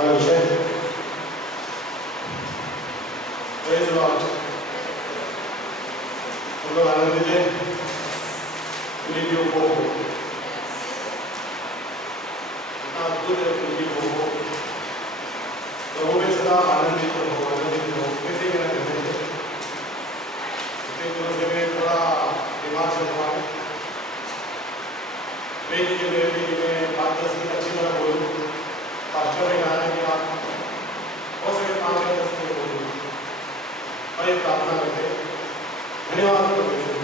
हमारा विषय praise the Lord. हम लोग आनंदित हैं फिलिपियों को अद्भुत है। फिलिपियों को प्रभु में सदा आनंदित हो, आनंदित हो। उसमें से मेरा कहते हैं दिनों से मैं थोड़ा बीमार चल रहा हूँ। मेरे लिए बात 10 मिनट अच्छी तरह बोलूँ। पास्टर ने कहा है कि आप हो सके 5 या 10 मिनट बोलूँ। भाई प्रार्थना करते हैं। धन्यवाद परमेश्वर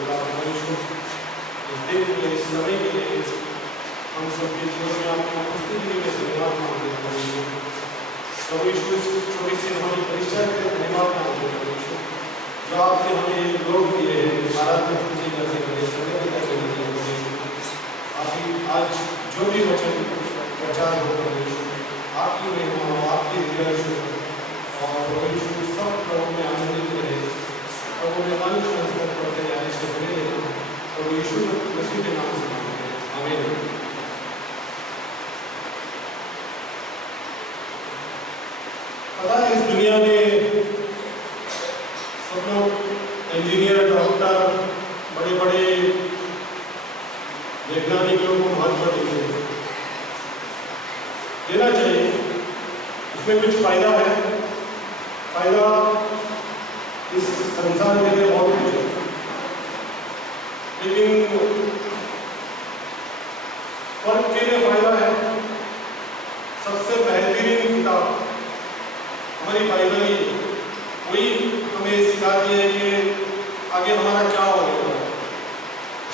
इस दिन के लिए, इस समय के लिए, हम सबके जीवन में आपकी उपस्थिति में धन्यवाद मांगते हैं परमेश्वर। प्रभु यीशु इस छोटी सी हमारी परीक्षा के लिए धन्यवाद मांगते हैं परमेश्वर, जो आपने हमें लोग दिए हैं आराधना स्तुति करने के लिए, संगति करने के लिए परमेश्वर। आज जो भी वचन प्रचार हो परमेश्वर, आपकी महिमा हो, आपकी दया और परमेश्वर सब प्रभु में आनंदित रहे। प्रभु में अंश अंतर करते जाने से बने रहे। प्रभु यीशु मसीह के नाम से मांगते हैं, आमीन। पता है इस दुनिया में सब लोग इंजीनियर, डॉक्टर, बड़े बड़े वैज्ञानिक लोगों को महत्व देना चाहिए। इसमें कुछ फायदा है। फायदा इस संसार के लिए बहुत कुछ है, लेकिन फर्क के लिए फायदा है। सबसे बेहतरीन किताब हमारी बाइबल ही, वही हमें सिखाती है कि आगे हमारा क्या होगा।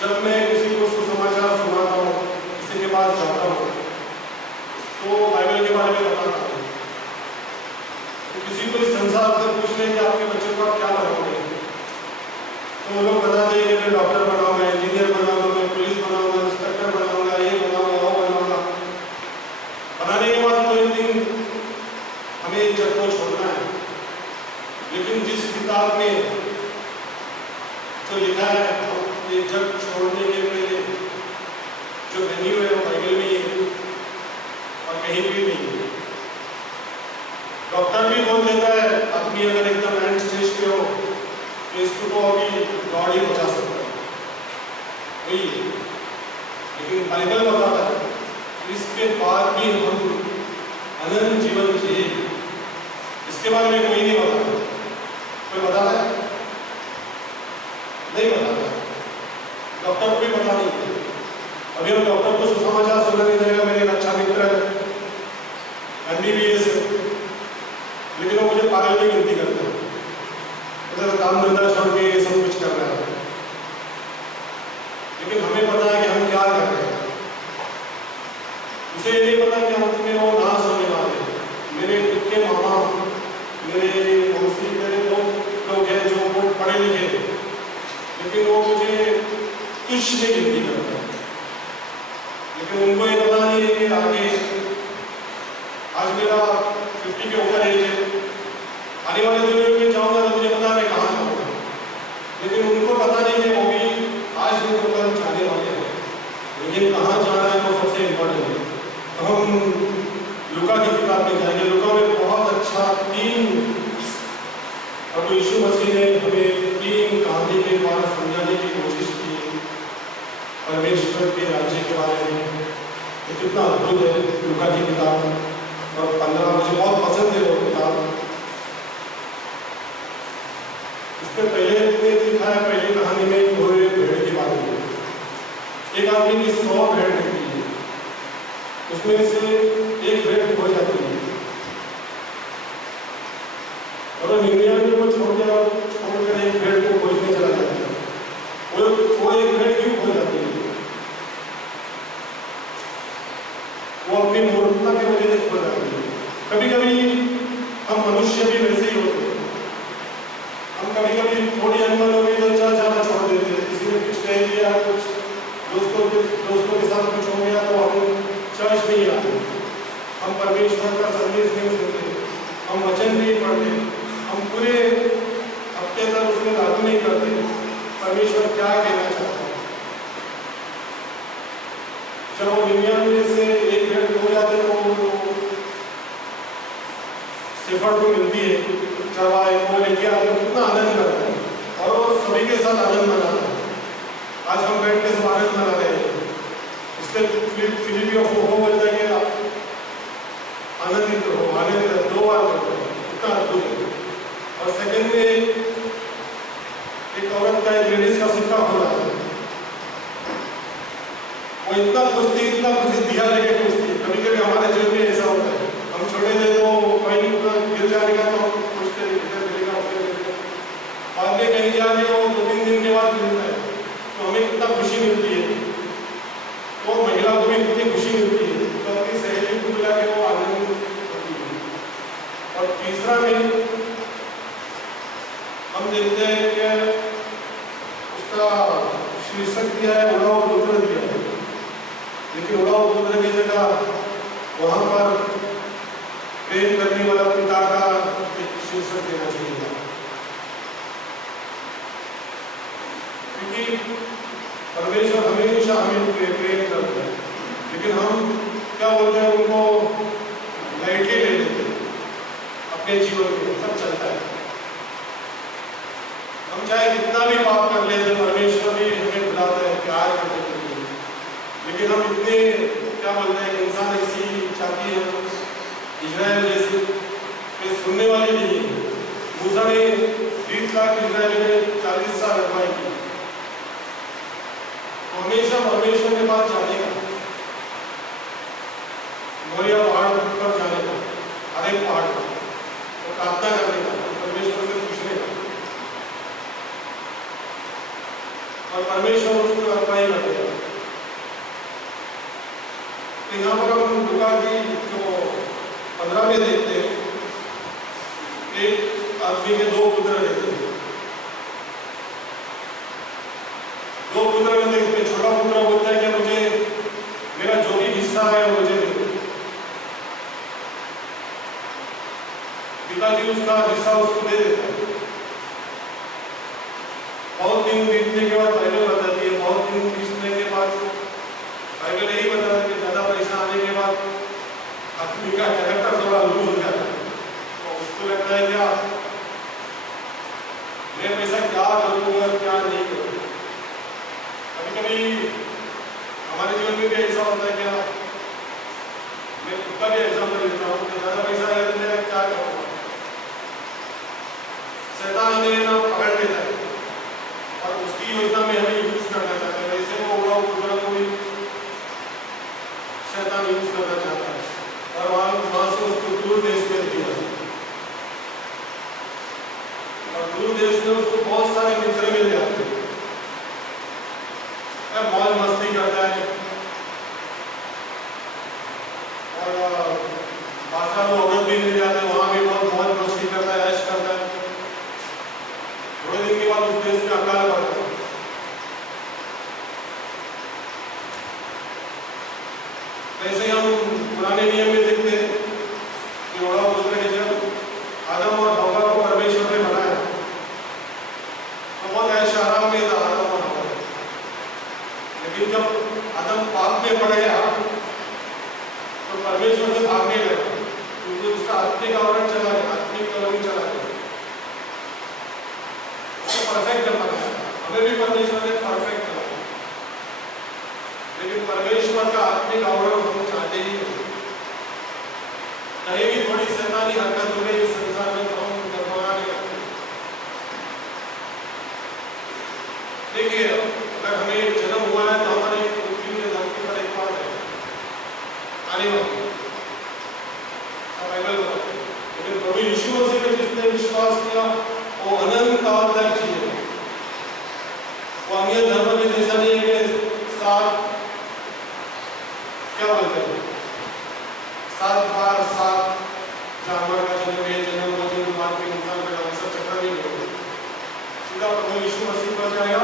जब मैं किसी को सुसमाचार सुनाता हूँ, किसी के पास जाता हूँ, तो बाइबल के बारे में बताता हूँ। तो किसी को इस संसार से पूछ लें कि आपके बच्चे को आप क्या बनाओगे, तो वो लोग बताते हैं कि मैं डॉक्टर बनाऊंगा, इंजीनियर बनाऊंगा, मैं पुलिस बनाऊंगा, इंस्पेक्टर बनाऊंगा, ये बनाऊंगा, वो बनाऊंगा। बनाने के बाद तो एक दिन हमें इस जग को छोड़ना है। लेकिन जिस किताब में जो लिखा है ये जग छोड़ने के पहले जो वेन्यू है वो बाइबल में ही है और कहीं भी नहीं है। डॉक्टर भी बोल देता है आदमी अगर एकदम एंड स्टेज पे हो तो इसको तो अभी गॉड ही बचा सकता है, वही है। लेकिन बाइबल बताता है इसके बाद भी हम अनंत जीवन जिएंगे। इसके बारे में कोई नहीं बताता। कोई बताता है? नहीं बताता। डॉक्टर को भी पता नहीं। अभी हम डॉक्टर को सुसमाचार सुनाने जाएगा, मेरे एक अच्छा मित्र है MBBS, लेकिन वो मुझे पागल में गिनती करता है। मतलब काम धंधा छोड़ के ये सब कुछ कर रहा है। लेकिन हमें पता है कि हम क्या कर रहे हैं। उसे ये नहीं पता कि हम में वो नाश होने वाले हैं। मेरे खुद के मामा, मेरे मौसी, मेरे लोग हैं जो बहुत पढ़े लिखे हैं, लेकिन वो मुझे कुछ नहीं गिनती करता। लेकिन उनको ये पता नहीं है कि आगे आज मेरा 50 के ऊपर एज है, आने वाले दिनों में जाऊंगा तो मुझे पता है मैं कहाँ जाऊंगा। लेकिन उनको पता नहीं है वो भी आज नहीं तो कल जाने वाले हैं, लेकिन कहाँ जाना है वो सबसे इम्पोर्टेंट है। तो हम लूका की किताब में जाएंगे। लूका में बहुत अच्छा 3 प्रभु यीशु मसीह ने हमें 3 कहानी के द्वारा समझाने की कोशिश की परमेश्वर के राज्य के बारे में। तो कितना अद्भुत है लूका की किताब। और 15 मुझे बहुत पसंद है वो किताब। इसके पहले लिखा है, पहली कहानी में खोए भेड़ के बारे में। एक आदमी की 100 भेड़ रहती है, उसमें से एक भेड़ खो जाती है और 99 को छोड़कर एक भेड़ को खोजने चला जाता है। वो एक भेड़ क्यों खो जाती है? वो अपनी मूर्खता की वजह से खो जाती है। कभी कभी हम मनुष्य भी वैसे ही होते हैं। हम कभी कभी थोड़ी अनबन हो गई तो जाना छोड़ देते हैं। किसी ने कुछ कह दिया, कुछ दोस्तों के साथ कुछ हो गया तो हम चर्च नहीं आते, हम परमेश्वर का संदेश नहीं सुनते, हम वचन नहीं पढ़ते, हम पूरे हफ्ते तक उसमें लागू नहीं करते परमेश्वर क्या कहना चाहता है। जब वो 99 से एक भेड़ हो जाते तो सिफर को मिलती है, चरवाहे को लेके आते हैं, कितना आनंद करते हैं और वो सभी के साथ आनंद मनाते हैं। आज हम बैठ के सब आनंद मना रहे हैं, इसलिए फिलिपी ऑफ वो बोलता है कि आनंदित हो, आनंद 2 बार बोलते हैं, कितना अद्भुत है। और सेकंड में एक औरत का, एक लेडीज का सिक्का खोला है, वो इतना खुश थी, इतना खुश दिया लेके खुश थी। कभी कभी हमारे जीवन में ऐसा होता है, हम छोटे थे तो कहीं गिर जाने का तो हम खुश थे, इधर मिलेगा उधर मिलेगा, बाद में कहीं जाके वो 2-3 दिन के बाद मिलता है तो हमें कितना खुशी मिलती है, तो महिला को भी कितनी खुशी मिलती है, तो अपनी सहेली को मिला के वो आनंद होती है। और तीसरा में हम देखते हैं कि उसका शीर्षक दिया है उड़ाऊ पुत्र दिया है, लेकिन उड़ाऊ पुत्र की जगह वहां पर प्रेम करने वाला पिता का एक शीर्षक देना चाहिए, क्योंकि परमेश्वर हमेशा हमें प्रेम करता है, लेकिन हम क्या बोलते हैं, उनको लाइटली ले लेते हैं अपने जीवन में, सब चलता है। हम चाहे कितना भी पाप कर ले तो परमेश्वर भी हमें बुलाता है प्यार करने के लिए, लेकिन हम इतने क्या बोलते हैं, इंसान ऐसी चाहती है इजराइल जैसे कि सुनने वाली नहीं है। मूसा ने 20 लाख इजराइल में 40 साल अगुवाई की, तो हमेशा परमेश्वर के पास जाने का, मोरिया पहाड़ पर जाने का, हर एक पहाड़ पर तो प्रार्थना करने का, परमेश्वर से पूछने का, और परमेश्वर उसको अगुवाई करेगा। तो यहाँ पर हम लूका की जो 15 में देखते हैं, एक आदमी के 2 पुत्र रहते हैं। 2 पुत्र में देखते हैं, छोटा पुत्र बोलता है कि मुझे मेरा जो भी हिस्सा है वो मुझे दे दो। पिताजी उसका हिस्सा उसको दे देता है। बहुत दिन बीतने के बाद बाइबल बताती है, बहुत दिन बीतने के बाद बाइबल यही बताता है कि ज्यादा पैसा आने के बाद आदमी का कैरेक्टर थोड़ा लूज हो जाता है, तो उसको लगता है क्या मैं पैसा क्या करूँगा क्या नहीं करूँगा। कभी कभी हमारे जीवन में भी ऐसा होता है, क्या मैं खुद का भी एग्जाम्पल लेता हूँ कि ज्यादा पैसा आया तो मैं क्या करूँगा। शैतान हमें ना पकड़ लेता है और उसकी योजना में हमें यूज करना चाहता है, वैसे वो उड़ाऊ पुत्र को भी शैतान यूज करना चाहता है और वहां से उसको दूर देश में दिया, और दूर देश में उसको बहुत सारे मित्र मिल जाते हैं, मौज मस्ती करता है और बादशाह को औरत भी मिल जाते हैं, वहां भी बहुत मौज मस्ती करता है, ऐश करता है। थोड़े दिन के बाद उस देश में अकाल पड़ता है। वैसे हम पुराने नियम में देखते हैं कि उड़ाऊ पुत्र ने जब आदम और हव्वा को परमेश्वर ने बनाया तो बहुत ऐश आराम में था आदम और हव्वा, लेकिन जब आदम पाप में पड़ गया तो परमेश्वर से भागने लगा, क्योंकि उसका आत्मिक आवरण चला गया, आत्मिक कवरिंग चला गया। परफेक्ट बनाया, हमें भी परमेश्वर ने परफेक्ट बनाया, लेकिन परमेश्वर का आत्मिक आवरण हम चाहते ही नहीं। कहीं भी थोड़ी शैतानी हरकत हो गई इस संसार में तो हम डगमगाने लगते हैं। देखिए, अगर हमें जन्म हुआ है तो हमारे पृथ्वी में धरती पर एक बात है आने वाली, बाइबल बताती है। लेकिन प्रभु यीशु मसीह में जिसने विश्वास किया वो अनंत काल तक जिए। वो अन्य धर्म के जैसा नहीं है कि 7 क्या बोलते हैं 7 बार 7 जानवर का जन्म है, जन्म हो जन्म बाद में इंसान का नाम सब चक्कर नहीं होगा। सीधा प्रभु यीशु मसीह पर जाएगा,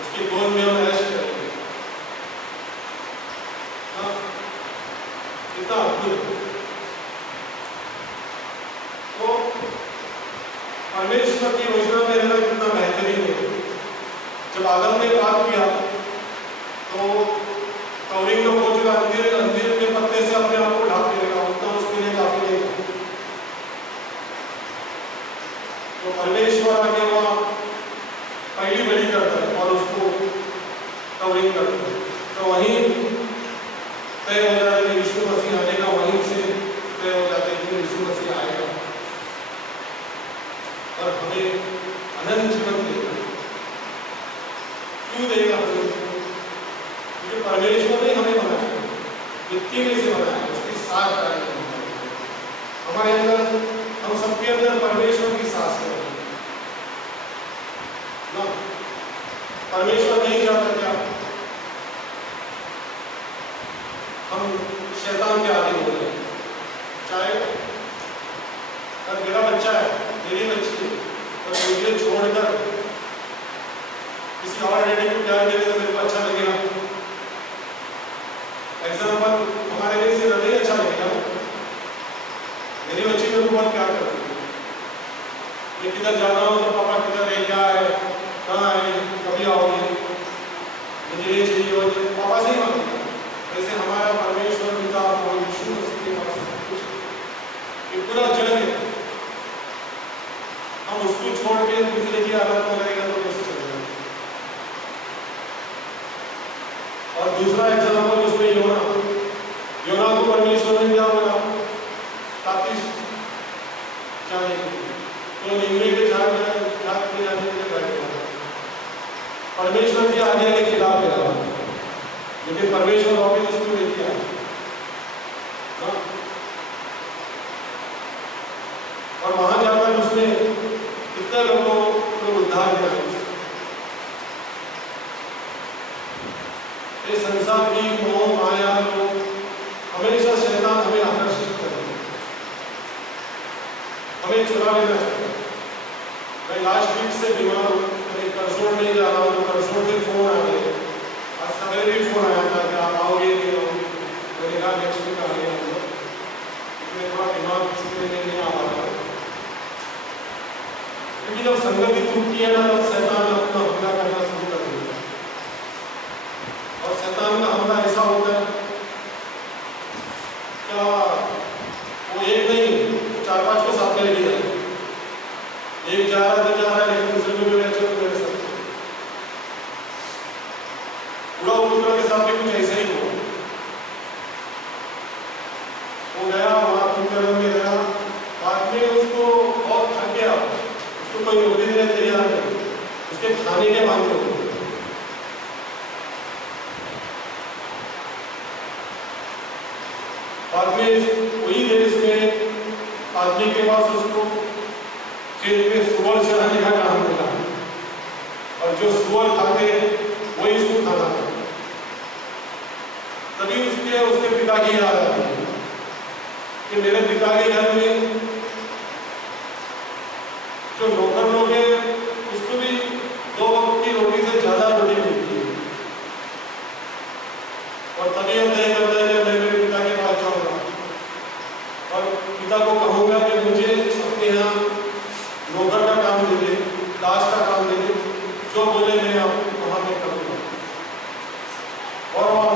उसकी गोद में हम ऐश करेंगे। हाँ, कितना अद्भुत। तो परमेश्वर की योजना में रहना कितना बेहतरीन है। जब आदम ने पाप किया तो कवरिंग लोग हो चुका, अंधेर के पत्ते से अपने आप को ढांक लेगा, उतना उसके लिए काफी नहीं था। परमेश्वर आगे वहाँ पहली बलि करता है और उसको कवरिंग करता है। तो वहीं तय हो जाता है कि यीशु मसीह आने का, वहीं से तय हो जाता है कि यीशु मसीह आएगा और हमें अनंत जीवन देगा। क्यों देगा? क्योंकि परमेश्वर ने हमें बनाया, मिट्टी में से बनाया, उसकी साथ डाली हमारे अंदर, हम सबके अंदर परमेश्वर की सांस है ना। परमेश्वर नहीं चाहता क्या हम शैतान के आदि हो जाए। चाहे अगर मेरा बच्चा है, मेरी बच्ची है, तो मुझे छोड़कर किसी और लेडी को प्यार देने तो मेरे को अच्छा लगेगा। एग्जाम्पल हमारे लिए सिर्फ नहीं अच्छा लगेगा। मेरी बच्ची मेरे को बहुत प्यार करती है, मैं किधर जाना हो तो पापा किधर है, क्या है, कहाँ है, कभी आओगे, मुझे ये चाहिए वो चाहिए, पापा से ही मांगेगा। वैसे हमारा परमेश्वर पिता और यीशु मसीह के पास सब कुछ ये पूरा जग है। हम उसको छोड़ के दूसरे की आदत में लगेगा तो कैसे चलेगा? और दूसरा एग्जाम्पल उसमें योना को परमेश्वर ने क्या बोला? तातीश जाने के लिए, तो निम्बे के झाड़ पे जाने के लिए बैठ गया। परमेश्वर के आगे आगे खिलाफ गया, लेकिन परमेश्वर वापिस उसको ले दिया। और वहां जाकर उसने कितने लोगों को उद्धार किया। इस संसार की मोह माया को हमेशा शैतान हमें आकर्षित करे, हमें चुरा लेना चाहिए। मैं लास्ट वीक से बीमार हूँ, मैं करसोड़ नहीं जा रहा हूँ, तो करसोड़ से फोन आ गए। आज सवेरे भी फोन आया था कि आप आओगे नहीं आओगे, मैंने कहा नेक्स्ट वीक आ गया। इसमें थोड़ा दिमाग किसी नहीं आ रहा था, क्योंकि जब संगति टूटती है ना, तब शैतान अपना हमला करना शुरू कर देता है। और शैतान का हमला ऐसा होता है, क्या वो एक नहीं 4-5 को साथ में लेके जाए। एक जा रहा है लेकिन दूसरे को भी अच्छा तो मेरे साथ पूरा पुत्र के साथ भी कुछ ऐसा ही हुआ। वो गया वहां पुत्र में गया, बाद में उसको बहुत थक गया, उसको कोई नौकरी देने तैयार नहीं, उसके खाने के मांग हो। बाद में वही देश में आदमी के पास उसको खेत में सुअर चराने का काम मिला, और जो सुअर खाते वही इसको खाना था। तभी उसके पिता की याद आती है कि मेरे पिता के घर में जो नौकर लोग हैं उसको भी 2 वक्त की रोटी से ज्यादा रोटी मिलती है। और तभी हम तय करते हैं कि मैं मेरे पिता के पास जाऊंगा और पिता को कहूंगा कि मुझे अपने यहाँ नौकर का काम दे दे, दास का काम दे दे, जो बोले मैं आपको वहां में करूंगा। और वहां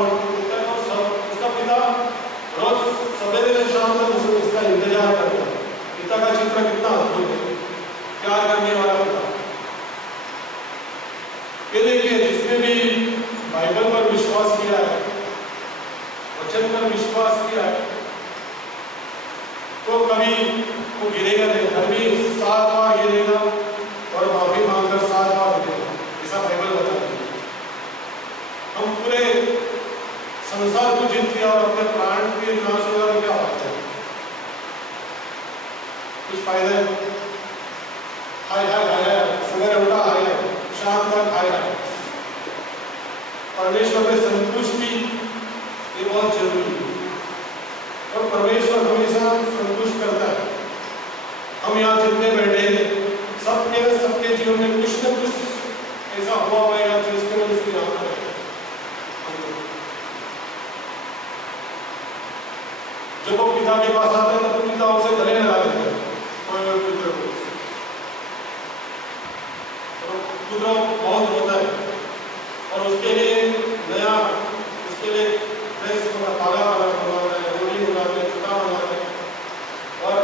उसका पिता रोज सवेरे से शाम तक उसका इंतजार करता है। पिता का चित्र कितना अद्भुत है, प्यार करने वाला पिता। ये देखिए, जिसने भी बाइबल पर विश्वास किया है, वचन पर विश्वास किया है, तो कभी वो गिरेगा नहीं, कभी 7 बार गिरेगा और माफी मांगकर 7 बार गिरेगा, ऐसा बाइबल बताता है। हम पूरे संसार को जीत लिया और अपने प्राण के नाश हो गया, क्या फायदा है? कुछ फायदा है? हाय हाय हाय, सवेरे उठा हाय, शाम तक हाय हाय। परमेश्वर में संतुष्टि ये बहुत जरूरी है, और परमेश्वर हमेशा संतुष्ट करता है। हम यहाँ जितने बैठे हैं, सबके जीवन में कुछ न कुछ ऐसा हुआ होगा जिसके वजह से आता है। जब वो पिता के पास आता है तो पिता उसे गले लगा देता है, पुत्र को। पुत्र बहुत होता है और उसके लिए नया, उसके लिए ड्रेस पाला मंगाता है, रोटी मंगाता है, छुटा मंगाता है और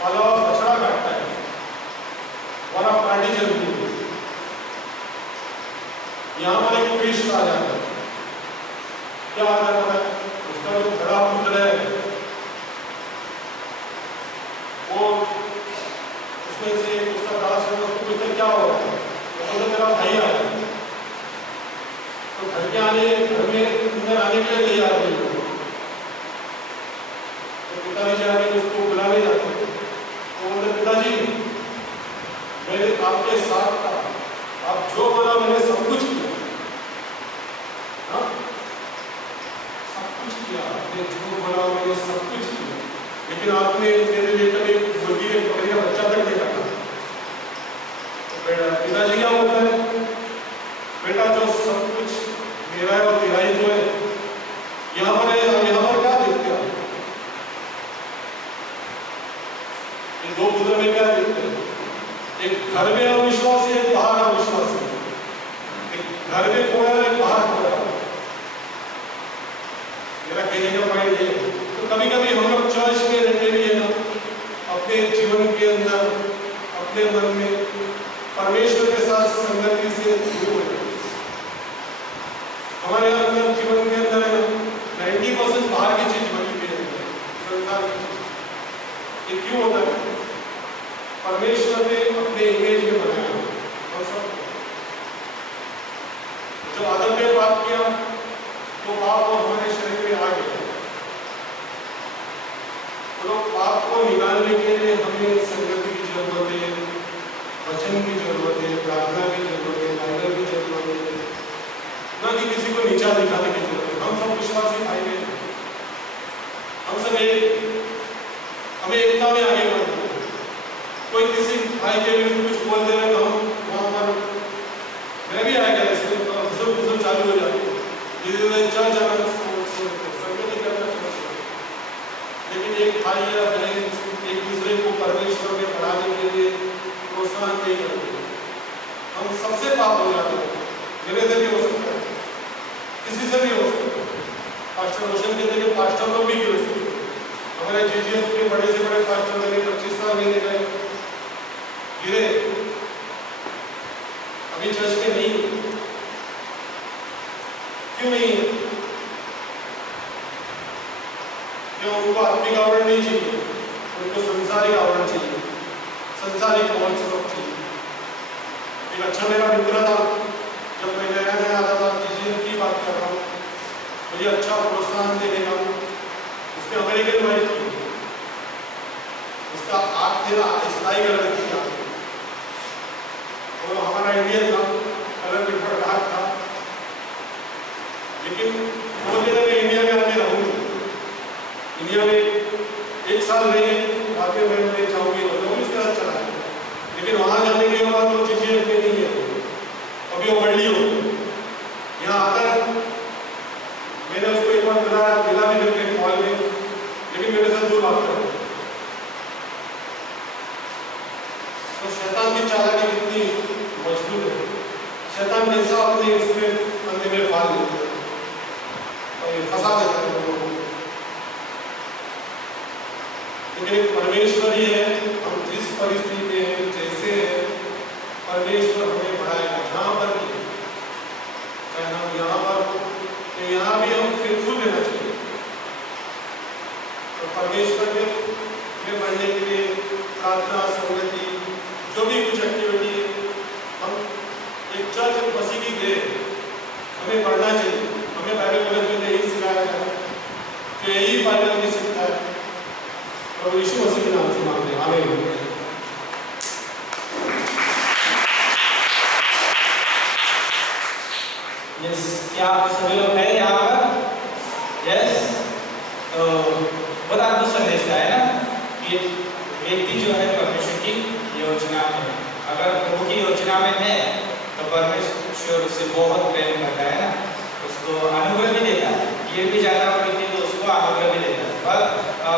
पाला बछड़ा काटता है। वो उसमें से उसका दादा उसको पूछते क्या हो रहा है, तो मेरा भाई आया, तो घर में अंदर आने के लिए तैयार नहीं हुआ। तो पिताजी जाके उसको बुलाने जाते, तो बोलते पिताजी मैं आपके साथ था, आप जो बोला मैंने सब कुछ किया, सब कुछ किया, आपने जो बोला मैंने सब कुछ किया, लेकिन आपने मेरे लिए कभी मुर्गी के बकरी का बच्चा तक नहीं काटा। तो पिताजी क्या बोलता है, बेटा जो सब कुछ मेरा है और तेरा ही जो है, यहाँ पर है, यहाँ पर क्या देखते हैं, ये दो पुत्र में क्या देखते हैं, एक घर में अविश्वास है, एक बाहर अविश्वास है, एक घर में खोया है, एक बाहर खोया। मेरा कहने का पॉइंट ये, तो कभी कभी हम लोग चर्च में रहते भी है ना, अपने जीवन के अंदर अपने मन में परमेश्वर के साथ संगति से दूर हो, हमारे अंदर जीवन के अंदर 90% बाहर की चीज बनी हुई है, संसार की चीज। ये क्यों होता है? परमेश्वर ने अपने इमेज में बनाया और सब। जब आदम ने पाप किया तो पाप हमारे शरीर में आ गया, तो पाप को निकालने के लिए हमें संगति की जरूरत है, वचन की जरूरत है, प्रार्थना की जरूरत है, बाइबल की जरूरत है, ना कि किसी को नीचा दिखाने की जरूरत है। हम सब विश्वासी भाई बहन, हम सब हमें एकता में आगे बढ़ना है। कोई किसी भाई के विरुद्ध कुछ बोल दे रहे तो हम वहां पर, मैं भी आएगा इसमें घुसर चालू हो जाती है, धीरे चल जाना संगति करना। लेकिन एक भाई या बहन एक दूसरे को परमेश्वर में बढ़ाने के लिए प्रोत्साहन नहीं करते, हम सबसे पाप हो जाते हैं। मेरे से भी हो सकता है, किसी से भी हो सकता है। पास्टर रोशन कहते हैं कि पास्टर लोग भी गिर सकते, हमारे जीजीएफ के बड़े से बड़े पास्टर मैंने 25 साल में गए गिरे, अभी चर्च में नहीं। क्यों नहीं है? क्यों? उनको आत्मिक आवरण नहीं चाहिए, उनको संसारिक आवरण चाहिए, संसारिक महोत्सव चाहिए। एक अच्छा मेरा मित्र था, जब मैं नया नया आता था, जीजीएफ की बात कर रहा हूँ, मुझे अच्छा प्रोत्साहन देने का, उसने अमेरिकन वाइफ की, उसका आँख थे ना इस्लाई कलर की था, और हमारा इंडियन था, कलर भी थोड़ा डार्क था, लेकिन वो दिन मैं इंडिया में आके रहूँगी, इंडिया में 1 साल रहे, बाद में मैं चाहूँगी वो इसके साथ चला, लेकिन वहाँ जाने के बाद वो जीजीएफ में नहीं है, अभी वो बड़ी हो। यहाँ आता है, मैंने उसको एक बार मिला भी करके कॉल में, लेकिन मेरे साथ दूर बात कर। तो शैतान की चालाकी कितनी मजबूत है, शैतान कैसा अपने इसमें अंधे में फाल देता है और फंसा देता है लोगों को। लेकिन एक परमेश्वर ही है, हम जिस परिस्थिति में हैं, जैसे हैं, परमेश्वर हमें बढ़ाएगा जहाँ पर भी, चाहे हम यहाँ पर हो, तो यहाँ भी हम फेथफुल रहना चाहिए। तो परमेश्वर में बढ़ने के लिए प्रार्थना, संगति, जो भी कुछ एक्टिविटी है, हम एक चर्च मसीह की दे, हमें बढ़ना चाहिए। हमें बाइबल कॉलेज में यही सिखाया जाए, तो यही बाइबल में सीखता है। प्रभु यीशु मसीह के नाम से मांगते हैं, आमीन। यस, क्या आप सभी लोग हैं यहाँ पर? यस, तो बहुत अद्भुत संदेश है ना कि व्यक्ति जो है परमेश्वर की योजना में, अगर प्रभु की योजना में है तो परमेश्वर उससे बहुत प्रेम करता है ना, उसको अनुग्रह भी देता है। गिर भी जाता है व्यक्ति तो उसको अनुग्रह भी देता है। पर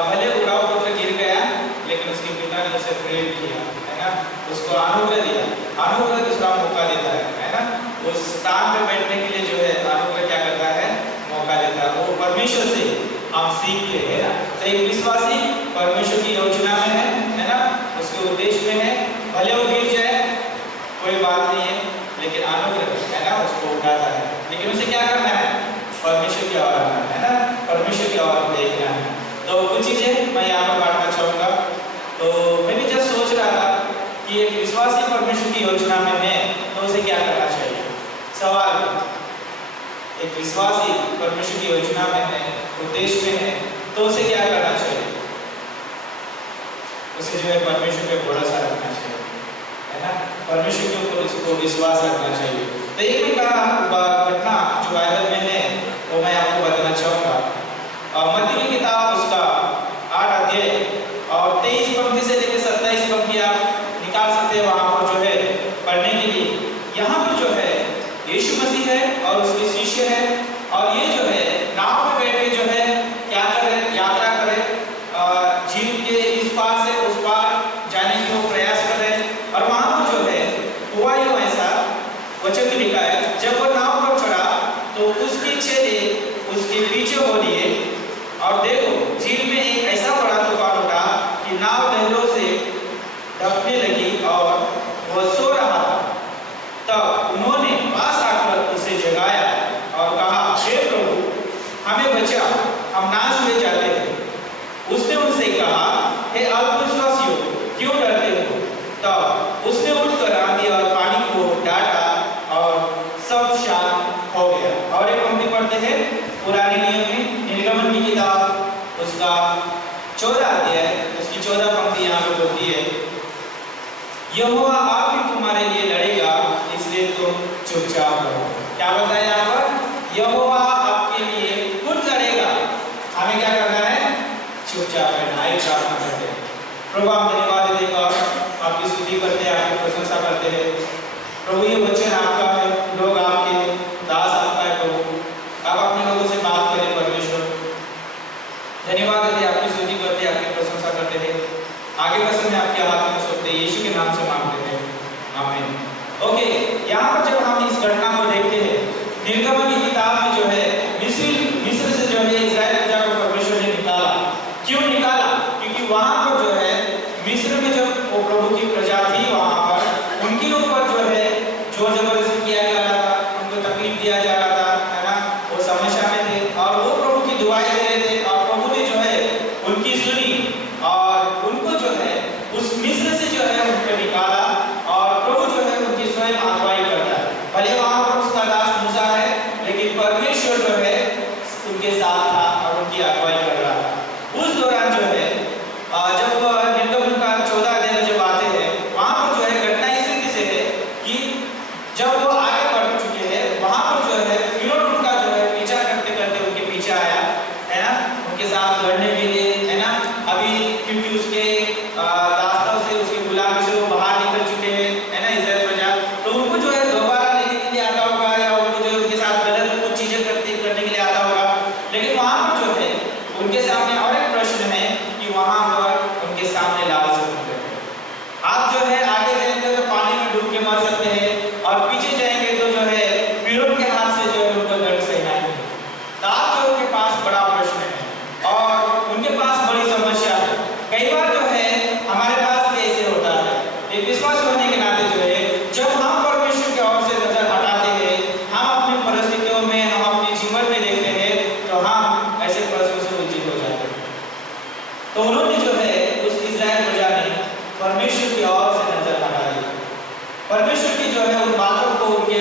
भले उड़ाव पुत्र गिर गया, लेकिन उसके पिता ने उसे प्रेम किया, है ना, उसको अनुग्रह दिया, अनुग्रह दूसरा मौका देता है ना, उस स्थान पे बैठने के लिए जो है अनुग्रह क्या करता है, मौका देता है। वो परमेश्वर से हम सीखते हैं ना। तो एक विश्वासी परमेश्वर की योजना में है ना, उसके उद्देश्य में है, भले वो गिर जाए कोई बात नहीं है, लेकिन अनुग्रह है ना उसको उठा विश्वासी परमेश्वर की योजना में है, उद्देश्य में है, तो उसे क्या करना चाहिए? उसे जो है परमेश्वर पे भरोसा रखना चाहिए, है ना? परमेश्वर के ऊपर उसको विश्वास रखना चाहिए। तो एक में कहा घटना जो बाइबल में है वो मैं आपको बताना चाहूँगा। मत्ती की किताब उसका 8 अध्याय और 23 पंक्ति से लेकर 27 पंक्ति आप निकाल सकते हैं वहाँ पर जो है पढ़ने के लिए। यहाँ पर जो है यीशु मसीह है और उसके शिष्य है और ये जो है नाव में बैठ के जो है क्या कर रहे, यात्रा कर रहे, झील के इस पार से उस पार जाने की वो प्रयास कर रहे हैं। और वहाँ पर जो है हुआ यूँ ऐसा, वचन में लिखा है, जब वो नाव पर चढ़ा तो उसके चेले उसके पीछे हो लिए और देखो झील में एक ऐसा बड़ा तूफान उठा कि नाव लहरों से ढकने लगी और वह सो रहा था। तब उन्होंने पास आकर उसे जगाया और कहा, हे प्रभु, हमें बचा, हम नाश हुए जाते हैं। उसने उनसे कहा, हे अल्पविश्वासियों, क्यों डरते हो? तब उसने उठकर आंधी और पानी को डांटा और सब शांत हो गया। और एक पंक्ति पढ़ते हैं पुराने नियम में, निर्गमन की किताब उसका 14 अध्याय उसकी 14 पंक्ति यहाँ पर होती है, यहोवा आप ही तुम्हारे लिए लड़ेगा, इसलिए तुम चुपचाप रहो। क्या बताया यहाँ पर? यहोवा आपके लिए खुद लड़ेगा, हमें क्या करना है? चुपचाप रहना। एक प्रार्थना करते हैं। प्रभु आप धन्यवाद देते हैं, आपकी स्तुति करते हैं, आपकी प्रशंसा करते हैं। प्रभु ये वचन आपका है, लोग आपके, दास आपका है। प्रभु आप अपने लोगों से बात करें परमेश्वर। धन्यवाद देते हैं, आपकी स्तुति करते हैं, आपकी प्रशंसा करते हैं। आगे का समय आपके हाथ में सौंपते हैं, यीशु के नाम से मांगते हैं, आमीन। ओके, यहाँ पर जब हम इस घटना को देखते हैं, निर्गमन की किताब में जो है मिस्र से जो है इस्राएल प्रजा को परमेश्वर ने निकाला। क्यों निकाला? क्योंकि वहाँ पर जो है मिस्र में जब वो प्रभु की प्रजा थी, वहाँ पर उनके ऊपर जो है जोर जबरदस्ती किया जा रहा था, उनको तकलीफ दिया जा रहा था, है ना? वो समस्या में थे और वो प्रभु की दुआएं दे रहे थे और प्रभु ने जो है उनकी सुनी और उनको जो है उस मिस्र से जो है उनको निकाला और प्रभु जो है उनकी स्वयं अगुवाई करता है। भले वहाँ पर उसका दास मूसा है, लेकिन परमेश्वर जो है उनके साथ था और उनकी अगुवाई कर रहा था। उस दौरान जो है जब निर्गमन का 14 अध्याय जब आते हैं, वहाँ पर जो है घटना इस रीति से है कि जब वो आगे बढ़ चुके हैं, वहाँ पर जो है फिरौन उनका जो है पीछा करते करते उनके पीछे आया, है ना? उनके साथ लड़ने के लिए, है ना? अभी क्योंकि उसके रास्तों से, उसके गुलामी से वो बाहर निकल चुके हैं, है ना? इस्राएल प्रजा, तो उनको जो है दोबारा लेने के लिए आता होगा या उनको जो उनके साथ गलत कुछ चीजें करने के लिए आता होगा। लेकिन वहाँ पर जो है उनके सामने और एक प्रश्न है कि वहाँ पर उनके सामने लाल समुद्र है। आप जो है आगे जाएंगे तो पानी में डूब के मर सकते हैं और पीछे जाएंगे तो जो है फिरौन के हाथ से जो है उनको दंड सहना है। तो आप जो उनके पास बड़ा प्रश्न है और उनके पास बड़ी समस्या है। कई बार जो है हमारे पास भी ऐसे होता है, एक विश्वास होने के नाते जो है जब हम परमेश्वर की ओर से नजर हटाते हैं, हम अपनी परिस्थितियों में, हम अपने जीवन में देखते हैं, तो हम ऐसे प्रश्नों से उलझित हो जाते हैं। तो उन्होंने जो है उस इस्राएल प्रजा ने परमेश्वर की ओर से नजर हटा दी। परमेश्वर की जो है उन बातों को, उनके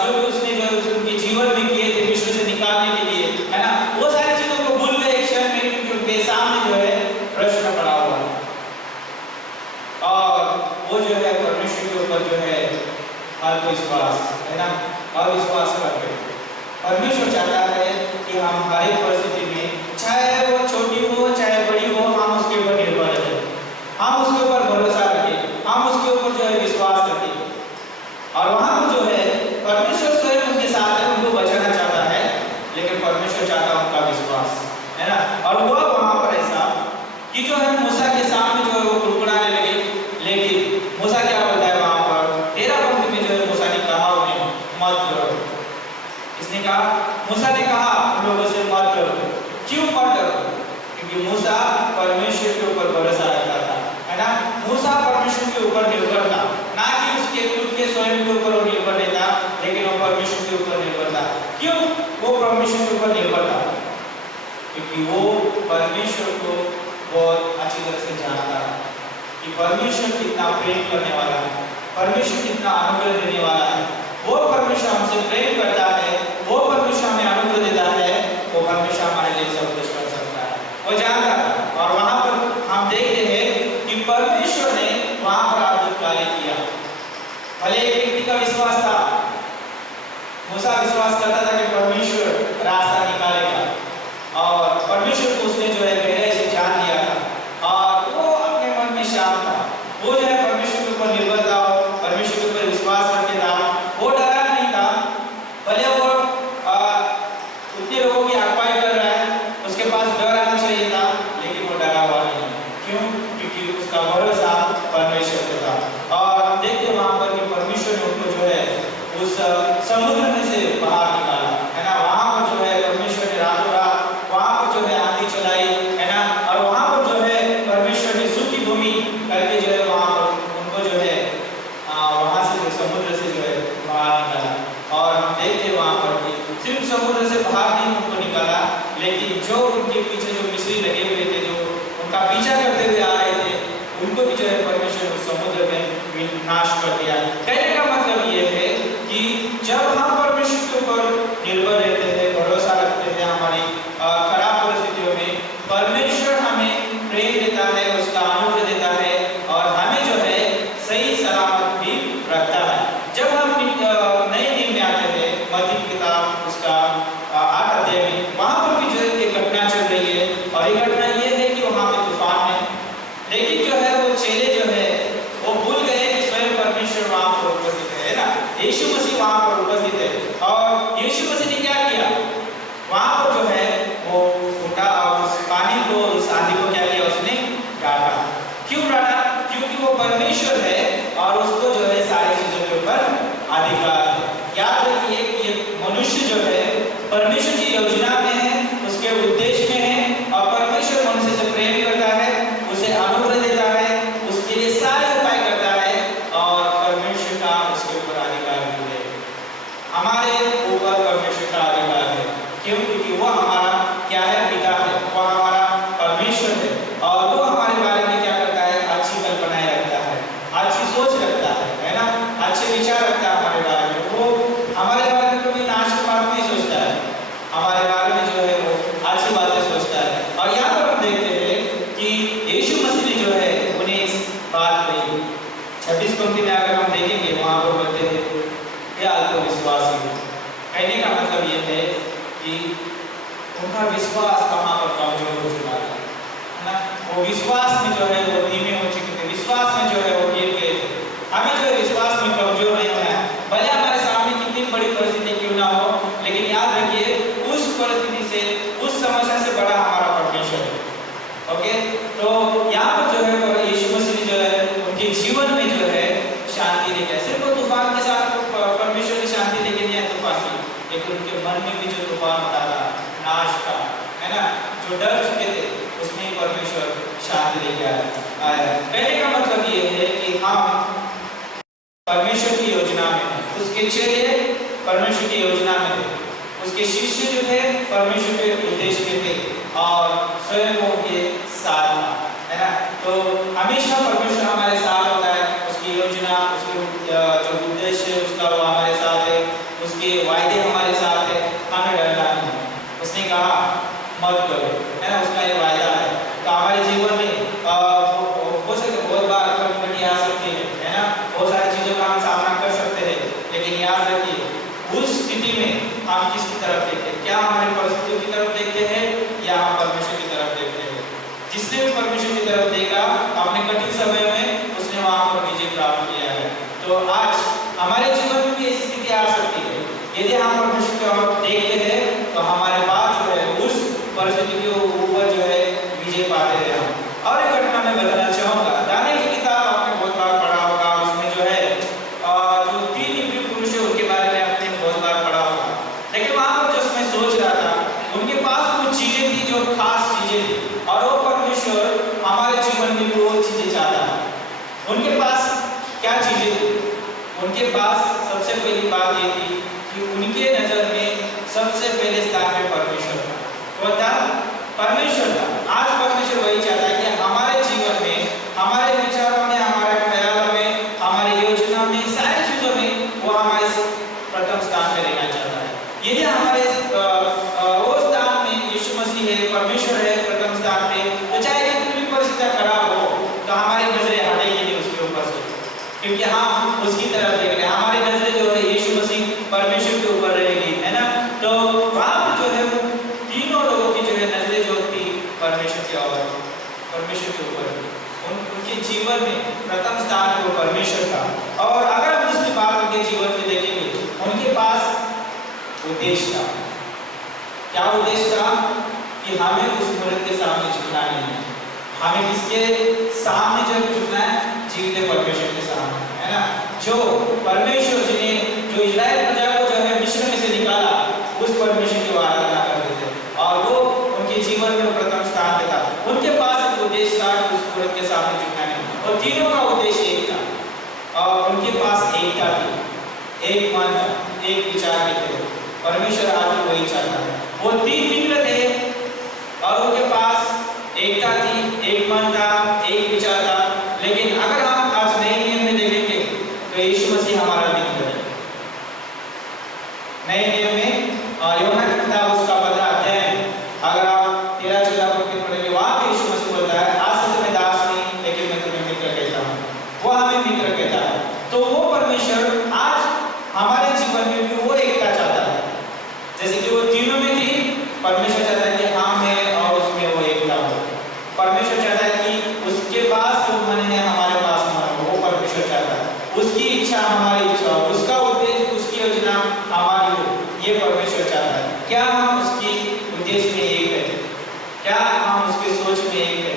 जो भी उसने जो उनके जीवन में किए थे विश्व से निकालने के लिए, है ना, वो सारी चीजों को भूल गए एक क्षण में, क्योंकि उनके सामने जो है प्रश्न पड़ा हुआ है और वो जो है परमेश्वर के ऊपर जो है अविश्वास, है ना, अविश्वास करते हैं। परमेश्वर चाहता है कि हम हर एक परिस्थिति में, चाहे वो छोटी हो चाहे बड़ी हो, हम उसके ऊपर निर्भर रहें, हम उसके ऊपर भरोसा रखें, हम उसके ऊपर जो है विश्वास रखें। और वहाँ पर जो है परमेश्वर स्वयं उनके साथ है, उनको बचाना चाहता है, लेकिन परमेश्वर चाहता है उनका विश्वास, है ना। और वो वहाँ पर ऐसा कि जो है मूसा के सामने जो है वो कुड़कुड़ाने लगे, लेकिन मूसा क्या बोलता है वहाँ पर 13 पंक्ति में जो है मूसा ने कहा उन्हें मत करो। इसने कहा, मूसा ने कहा उन लोगों से मत करो। क्यों मत करो? क्योंकि मूसा परमेश्वर के ऊपर भरोसा रखता था, है ना। मूसा परमेश्वर के ऊपर निर्भर था, ना कि उसके खुद के स्वयं के ऊपर वो निर्भर नहीं था, लेकिन वो परमेश्वर के ऊपर निर्भर था। क्यों वो परमेश्वर के ऊपर निर्भर था? क्योंकि वो परमेश्वर को बहुत अच्छी तरह से जानता है कि परमेश्वर कितना प्रेम करने वाला है, परमेश्वर कितना अनुग्रह देने वाला है। वो परमेश्वर हमसे प्रेम करता है, वो परमेश्वर उनका विश्वास कहाँ पर कमजोर हो चुका है ना, वो विश्वास में जो है वो धीमे हो चुके थे, विश्वास में जो है वो गिर गए थे। हमें जो है विश्वास में कमजोर नहीं होना है, भले हमारे सामने कितनी बड़ी परिस्थिति क्यों ना हो, लेकिन याद रखिए उस परिस्थिति से, उस समस्या से बड़ा हमारा परमेश्वर है। ओके, तो यहाँ पर जो है यीशु मसीह जो है उनके जीवन में जो है शांति लेके आए। सिर्फ वो तूफान के साथ परमेश्वर की शांति लेके नहीं आए तूफान की, लेकिन उनके मन में भी जो तूफान होता था नाश का, है ना, जो डर चुके थे उसमें परमेश्वर शांति लेके आया। कहने का मतलब ये है कि हम परमेश्वर की योजना में, उसके चेले परमेश्वर की योजना में थे, उसके शिष्य जो थे परमेश्वर के उद्देश्य में थे और स्वयं उनके साथ था, है ना। तो हमेशा परमेश्वर हमारे साथ होता है, उसकी योजना, उसके जो उद्देश्य उसका वो हमारे साथ है, उसके वायदे हमारे साथ है, हमें डरना नहीं। उसने कहा मत डरो, है ना, उसका एक वायदा है। तो हमारे जीवन में हो सके बहुत बार कठिनाई आ सकती है ना, बहुत सारी चीजों का हम सामना कर सकते हैं, लेकिन याद रखिए उस स्थिति में हम किसकी तरफ देखते हैं? क्या हमारी परिस्थितियों की तरफ देखते हैं या हम परमेश्वर की तरफ देखते हैं? जिसने भी परमेश्वर की तरफ देखा अपने कठिन समय में, उसने वहां पर विजय प्राप्त किया है। तो आज हमारे जीवन में भी ऐसी स्थिति आ सकती है, यदि हम परमेश्वर की ओर देखते हैं तो हमारे पास जो है उस परिस्थिति के ऊपर जो है विजय पाते हैं हम। और एक घटना मैं बताना चाहूंगा, दानियेल की किताब आपने बहुत बार पढ़ा होगा, उसमें जो है जो 3 इब्री पुरुष है उनके बारे में आपने बहुत बार पढ़ा होगा, लेकिन वहां पर जो मैं सोच रहा था, उनके पास कुछ चीजें थी जो खास चीजें थी, और वो परमेश्वर हमारे जीवन में भी वो चीजें चाहता है। उनके पास क्या चीजें थी? उनके पास सबसे पहली बात ये थी कि उनके नजर में सबसे पहले स्थान पे परमेश्वर था। वो था परमेश्वर था। आज परमेश्वर वही चाहता है कि हमारे जीवन में, हमारे विचारों में, हमारे ख्यालों में, हमारी योजना में, सारी चीजों में वो हमारे प्रथम स्थान पे रहना चाहता है। यदि हमारे वो स्थान में यीशु मसीह है, परमेश्वर है प्रथम स्थान पे, तो चाहे कितनी भी परिस्थितियां खराब हो तो हमारी नजरें हटेगी नहीं उसके ऊपर से, क्योंकि हम उसकी तरफ देख रहे हैं। हमारी नजरें जो है यीशु मसीह परमेश्वर के ऊपर रहेगी, है ना। तो वहां पर जो है वो तीनों लोगों की जो है नजरें जो थी परमेश्वर की ओर, परमेश्वर के ऊपर, उनके जीवन में प्रथम स्थान पे वो परमेश्वर था। और अगर हम दूसरी बात उनके जीवन में देखेंगे, उनके पास उद्देश्य था। क्या उद्देश्य था? कि हमें उस मूर्ति के सामने झुकना नहीं है, हमें किसके सामने जब झुकना है? जीवित परमेश्वर के सामने, है ना। जो परमेश्वर जिन्हें, जो इस्राएल प्रजा को जो है मिस्र में से निकाला, उस परमेश्वर की आराधना करते थे, और वो उनके जीवन में प्रथम स्थान पे था। उनके पास एक उद्देश्य था उस मूर्ति के सामने झुकना नहीं, और तीनों का उद्देश्य एक था, और उनके पास एकता थी, एक मन था, एक विचार के थे। परमेश्वर आज भी वही चाहता है। वो 3 मित्र थे और उनके पास एकता थी, एक मन था, एक विचार था। लेकिन अगर हम आज नए नियम में देखेंगे तो यीशु मसीह हमारा मित्र है। नए नियम में यूहन्ना की किताब उसका 15 अध्याय में अगर आप 13-14 पद के पढ़ेंगे, वहां पे यीशु मसीह बोलता है, आज से तुम्हें दास नहीं लेकिन मैं तुम्हें मित्र कहता हूँ। वो हमें मित्र कहता है। तो वो परमेश्वर आज हमारे जीवन में भी वो एकता चाहता है, जैसे कि वो तीनों में थी। परमेश्वर चाहता है कि हम हैं और उसमें वो एकता हो। परमेश्वर चाहता है कि उसके पास जो मन है हमारे पास मन हो, वो परमेश्वर चाहता है। उसकी इच्छा हमारी इच्छा हो, उसका उद्देश्य, उसकी योजना हमारी हो, ये परमेश्वर चाहता है। क्या हम उसकी उद्देश्य में एक है? क्या हम उसके सोच में एक है?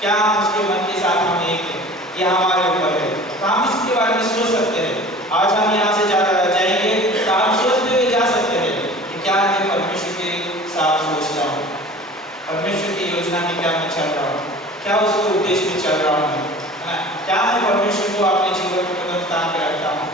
क्या हम उसके मन के साथ हम एक है? ये हमारे ऊपर है। तो हम इसके बारे में सोच सकते हैं। आज हम यहाँ से जाएंगे तो हम सोचते हुए जा सकते हैं कि क्या मैं परमेश्वर के साथ सोचता हूँ, परमेश्वर की योजना में क्या मैं चल रहा हूँ, क्या उसके उद्देश्य में चल रहा हूँ, है ना। क्या मैं परमेश्वर को अपने जीवन में प्रथम स्थान पे रखता हूँ,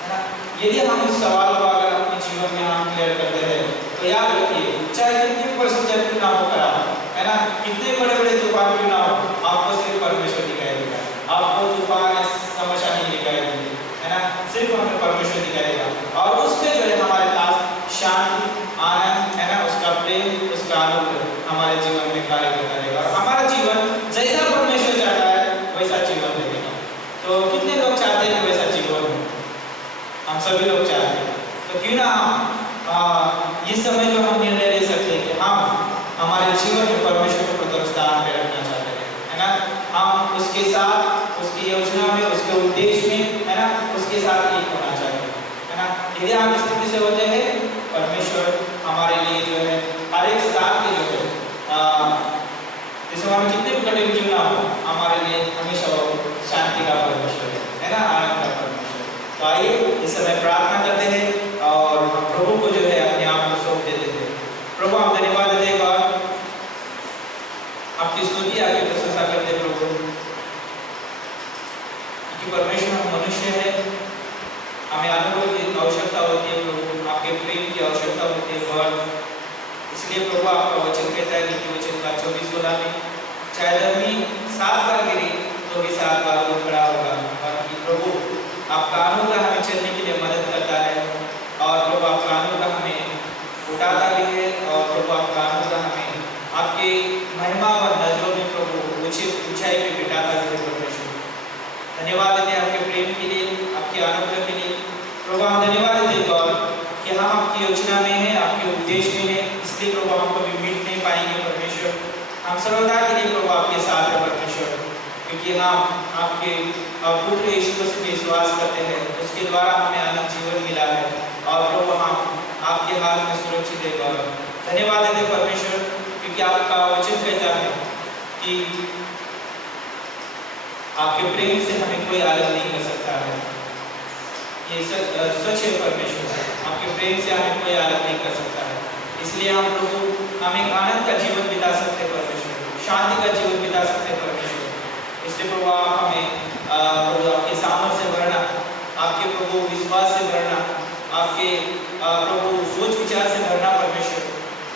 है ना। यदि हम इस सवाल को अगर अपने जीवन में हम क्लियर करते हैं तो याद रखिए, चाहे कितनी परिस्थितियां क्यों ना हो खराब, है ना, कितने बड़े बड़े तूफान क्यों ना हो, आपको सिर्फ परमेश्वर दिखाई देगा। आपको तूफान समस्या नहीं दिखाई देगी, है ना, सिर्फ हमें परमेश्वर दिखाएगा। और उसमें जो है हमारे पास शांति, आनंद, है ना, उसका प्रेम, उसका अनुग्रह हमारे जीवन में कार्य करता रहेगा, और हमारा जीवन जैसा परमेश्वर चाहता है वैसा जीवन रहेगा। तो कितने लोग चाहते हैं वैसा जीवन? हम सभी लोग चाहते हैं। उसके साथ, उसकी योजना में, उसके उद्देश्य में, है ना, उसके साथ एक होना चाहिए, है ना। यदि हम इस स्थिति से होते हैं, परमेश्वर हमारे लिए जो है हर एक स्तर के जो है जैसे हमें कितने भी कठिन क्यों ना हो, हमारे लिए हमेशा वो शांति का परमेश्वर है ना, आनंद का परमेश्वर। तो आइए इस समय प्रार्थना करते हैं और हम प्रभु को जो है अपने आप को सौंप देते हैं। प्रभु हम धन्यवाद देते हैं गॉड, आपकी स्तुति आपकी प्रशंसा करते हैं प्रभु, क्योंकि परमेश्वर हम मनुष्य है, हमें अनुभव की आवश्यकता होती है प्रभु, आपके प्रेम की आवश्यकता होती है गॉड। इसलिए प्रभु आपका वचन कहता है कि वचन का 24 में चाहे धर्मी 7 बार गिरे तो भी 7 बार वो खड़ा होगा। और कि प्रभु आपका अनुग्रह हमें चलने के लिए मदद करता है और प्रभु आपका अनुग्रह हमें उठाता भी है और प्रभु आपका अनुग्रह हमें आपके महिमा और नजरों में प्रभु ऊंचाई पे बिठाता है परमेश्वर। धन्यवाद देते हैं आपके प्रेम के लिए, आपके अनुग्रह के लिए प्रभु। हम धन्यवाद देते हैं गॉड कि हम आपकी योजना में हैं, आपके उद्देश्य में हैं, इसलिए प्रभु हम कभी मिट नहीं पाएंगे परमेश्वर। हम सर्वदा के लिए प्रभु आपके साथ है परमेश्वर, क्योंकि हम आपके पुत्र यीशु मसीह में विश्वास करते हैं, उसके द्वारा हमें अनंत जीवन मिला है और प्रभु हम आपके हाथ में सुरक्षित है गॉड। धन्यवाद देते परमेश्वर, क्योंकि आपका वचन कहता है कि आपके प्रेम से हमें कोई अलग नहीं कर सकता है। ये सच है परमेश्वर, आपके प्रेम से हमें कोई अलग नहीं कर सकता है। इसलिए हम प्रभु हम एक आनंद का जीवन बिता सकते हैं परमेश्वर, शांति का जीवन बिता सकते हैं परमेश्वर। इसलिए प्रभु आप हमें प्रभु आपके सामर्थ्य से भरना, आपके प्रभु विश्वास से भरना, आपके प्रभु सोच विचार से भरना परमेश्वर,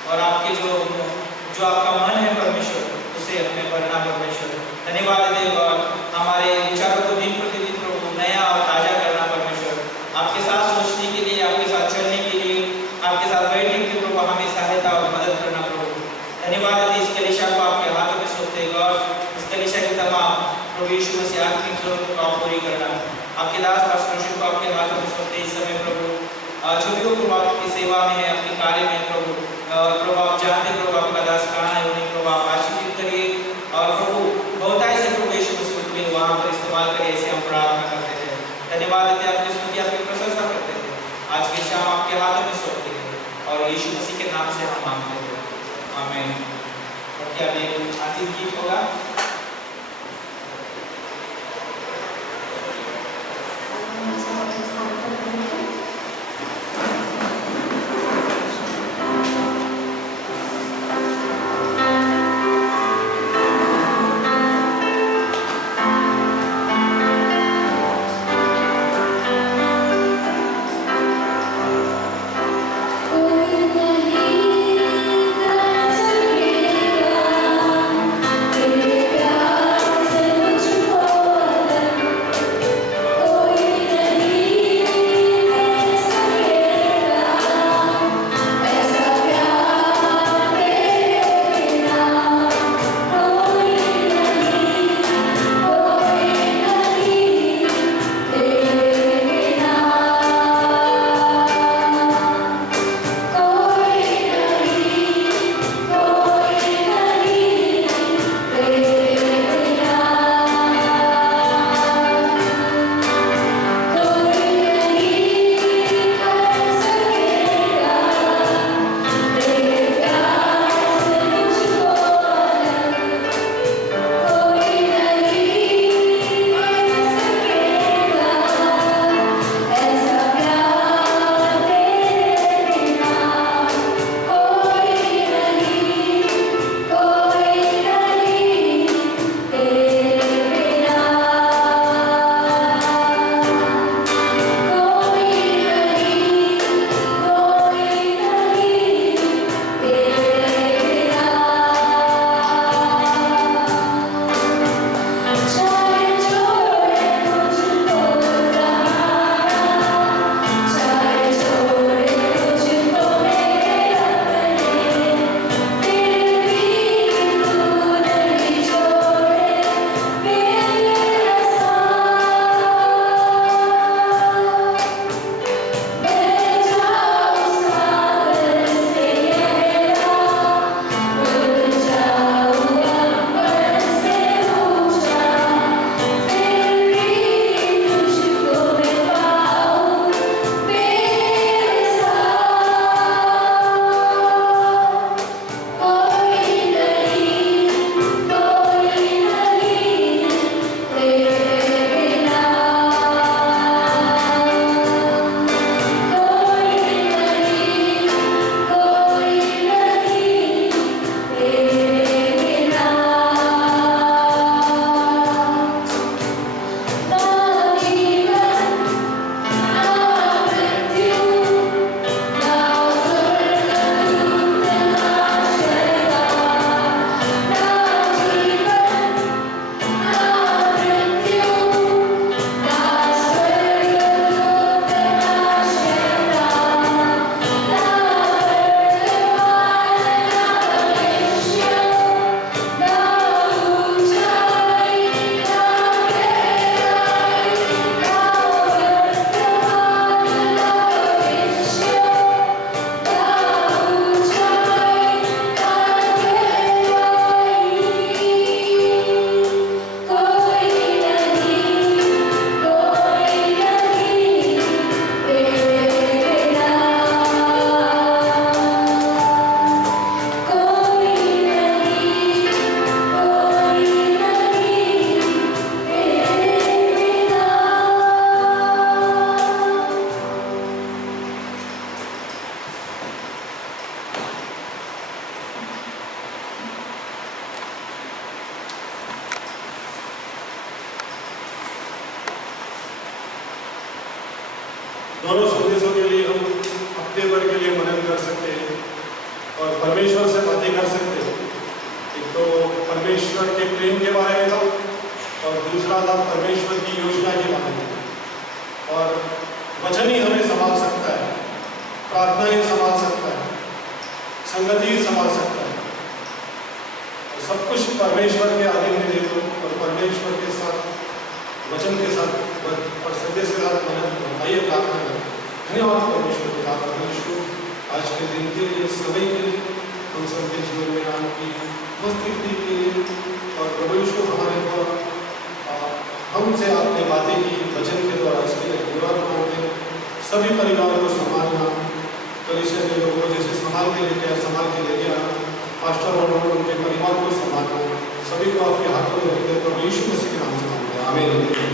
और आपके जो आपका मन है परमेश्वर उसे हमें भरना परमेश्वर। धन्यवाद देते गॉड, हमारे विचारों को दिन प्रतिदिन प्रभु नया और ताजा करना परमेश्वर, आपके साथ सोचने के लिए, आपके साथ चलने के लिए, आपके साथ बैठने के लिए प्रभु हमें सहायता और मदद करना प्रभु। धन्यवाद देते इस कलीसिया को आपके हाथों में सौंपते हैं गॉड, इस कलीसिया की तमाम प्रभु यीशु मसीह आत्मिक जरूरतों को आप पूरी करना। आपके दास पास्टर को आपके हाथों में सौंपते इस समय प्रभु, जो भी प्रभु आपकी सेवा में है, आपके कार्य में प्रभु, प्रभु आप जानते प्रभु आपका दास कहाँ है, उन्हें प्रभु आप आशीषित करिए और प्रभु बहुतायत से प्रभु यीशु मसीह को वहाँ पर इस्तेमाल करिए, ऐसे हम प्रार्थना करते हैं। धन्यवाद देते आपकी स्तुति आपकी प्रशंसा करते हैं, आज की शाम आपके हाथों में सौंपते हैं और यीशु मसीह के नाम से हम मांगते हैं, आमीन। और क्या अंतिम गीत होगा? कोई नहीं कर सकेगा दोनों संदेशों के लिए हम हफ्ते भर के लिए मनन कर सकते हैं और परमेश्वर से बातें कर सकते हैं। एक तो परमेश्वर के प्रेम के बारे में था और दूसरा था परमेश्वर की योजना के बारे में। और वचन ही हमें संभाल सकता है, प्रार्थना ही संभाल सकता है, संगति ही संभाल सकता है। और सब कुछ परमेश्वर के अधीन में दे दो और परमेश्वर के साथ, वचन के साथ और संदेश के साथ मनन आइए प्रार्थना करें। धन्यवाद परमेश्वर के साथ। परमेश्वर आज के दिन के लिए, समय के लिए, हम सबके जीवन में आपकी उपस्थिति के लिए और प्रभु यीशु हमारे द्वारा हमसे आपने बातें की वचन के द्वारा, इसके लिए पूरा बनाओगे। सभी परिवारों को संभालना, कलीसिया के लोगों को जैसे संभाल के लेके आना, पास्टर और उनके परिवार को संभालना, सभी को आपके हाथों में रखते हैं। प्रभु यीशु मसीह के नाम से मांगते हैं, आमीन।